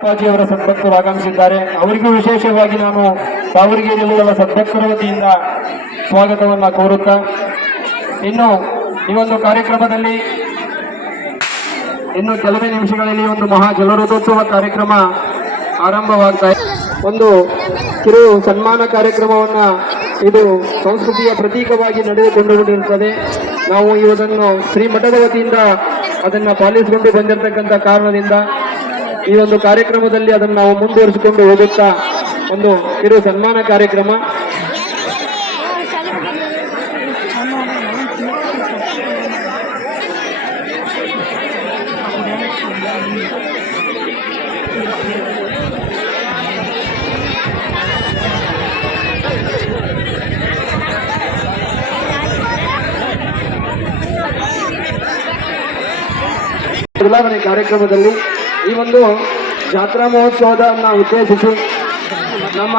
ಅವರ ಸದ್ಭಕ್ತರು ಆಗಮಿಸಿದ್ದಾರೆ. ಅವರಿಗೂ ವಿಶೇಷವಾಗಿ ನಾನು ತಾವರಗೆರೆಯಲ್ಲಿರುವ ಸದ್ಭಕ್ತರ ವತಿಯಿಂದ ಸ್ವಾಗತವನ್ನ ಕೋರುತ್ತಾ, ಇನ್ನು ಈ ಒಂದು ಕಾರ್ಯಕ್ರಮದಲ್ಲಿ ಇನ್ನು ಕೆಲವೇ ನಿಮಿಷಗಳಲ್ಲಿ ಒಂದು ಮಹಾ ಜಲರಥೋತ್ಸವ ಕಾರ್ಯಕ್ರಮ ಆರಂಭವಾಗ್ತಾ ಇದೆ. ಒಂದು ಕಿರು ಸನ್ಮಾನ ಕಾರ್ಯಕ್ರಮವನ್ನ ಇದು ಸಂಸ್ಕೃತಿಯ ಪ್ರತೀಕವಾಗಿ ನಡೆದುಕೊಂಡಿರುತ್ತದೆ. ನಾವು ಇವರನ್ನು ಶ್ರೀಮಠದ ವತಿಯಿಂದ ಅದನ್ನ ಪಾಲಿಸಿಕೊಂಡು ಬಂದಿರತಕ್ಕಂಥ ಕಾರಣದಿಂದ ಈ ಒಂದು ಕಾರ್ಯಕ್ರಮದಲ್ಲಿ ಅದನ್ನು ನಾವು ಮುಂದುವರಿಸಿಕೊಂಡು ಹೋಗುತ್ತಾ ಒಂದು ಕಿರು ಸನ್ಮಾನ ಕಾರ್ಯಕ್ರಮ. ಉದ್ಘಾಟನೆ ಕಾರ್ಯಕ್ರಮದಲ್ಲಿ ಈ ಒಂದು ಜಾತ್ರಾ ಮಹೋತ್ಸವದನ್ನ ಉದ್ದೇಶಿಸಿ ನಮ್ಮ